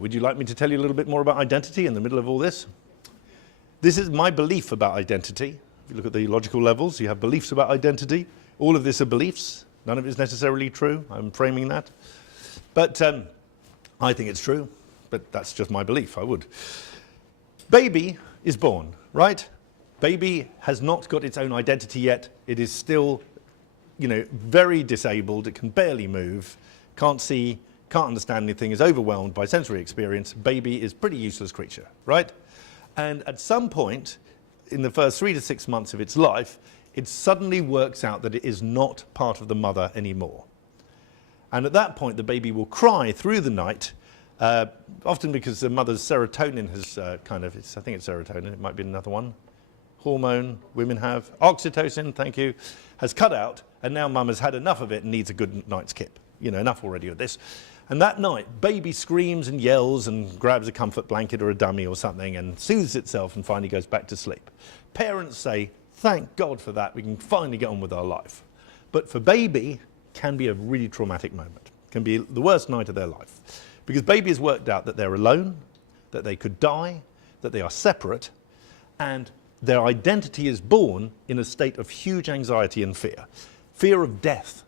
Would you like me to tell you a little bit more about identity in the middle of all this? This is my belief about identity. If you look at the logical levels, you have beliefs about identity. All of this are beliefs. None of it is necessarily true. I'm framing that. But I think it's true. But that's just my belief. I would. Baby is born, right? Baby has not got its own identity yet. It is still, very disabled. It can barely move, can't see, can't understand anything, is overwhelmed by sensory experience. Baby is a pretty useless creature, right? And at some point, in the first 3 to 6 months of its life, it suddenly works out that it is not part of the mother anymore. And at that point, the baby will cry through the night, often because the mother's serotonin has I think it's serotonin, it might be another one, hormone women have, oxytocin, thank you, has cut out, and now mum has had enough of it and needs a good night's kip. Enough already of this. And that night, baby screams and yells and grabs a comfort blanket or a dummy or something and soothes itself and finally goes back to sleep. Parents say, thank God for that, we can finally get on with our life. But for baby, can be a really traumatic moment. Can be the worst night of their life. Because baby has worked out that they're alone, that they could die, that they are separate, and their identity is born in a state of huge anxiety and fear. Fear of death.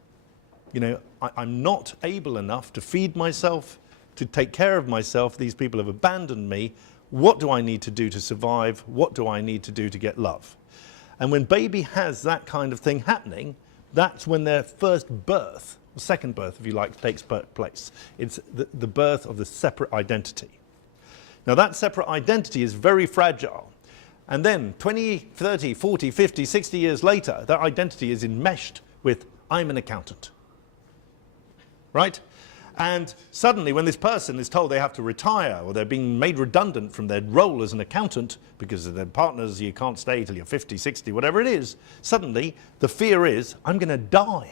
I'm not able enough to feed myself, to take care of myself. These people have abandoned me. What do I need to do to survive? What do I need to do to get love? And when baby has that kind of thing happening, that's when their first birth, or second birth, if you like, takes place. It's the birth of the separate identity. Now that separate identity is very fragile. And then 20, 30, 40, 50, 60 years later, that identity is enmeshed with, I'm an accountant. Right? And suddenly when this person is told they have to retire or they're being made redundant from their role as an accountant because of their partners, you can't stay till you're 50, 60, whatever it is, suddenly the fear is, I'm going to die.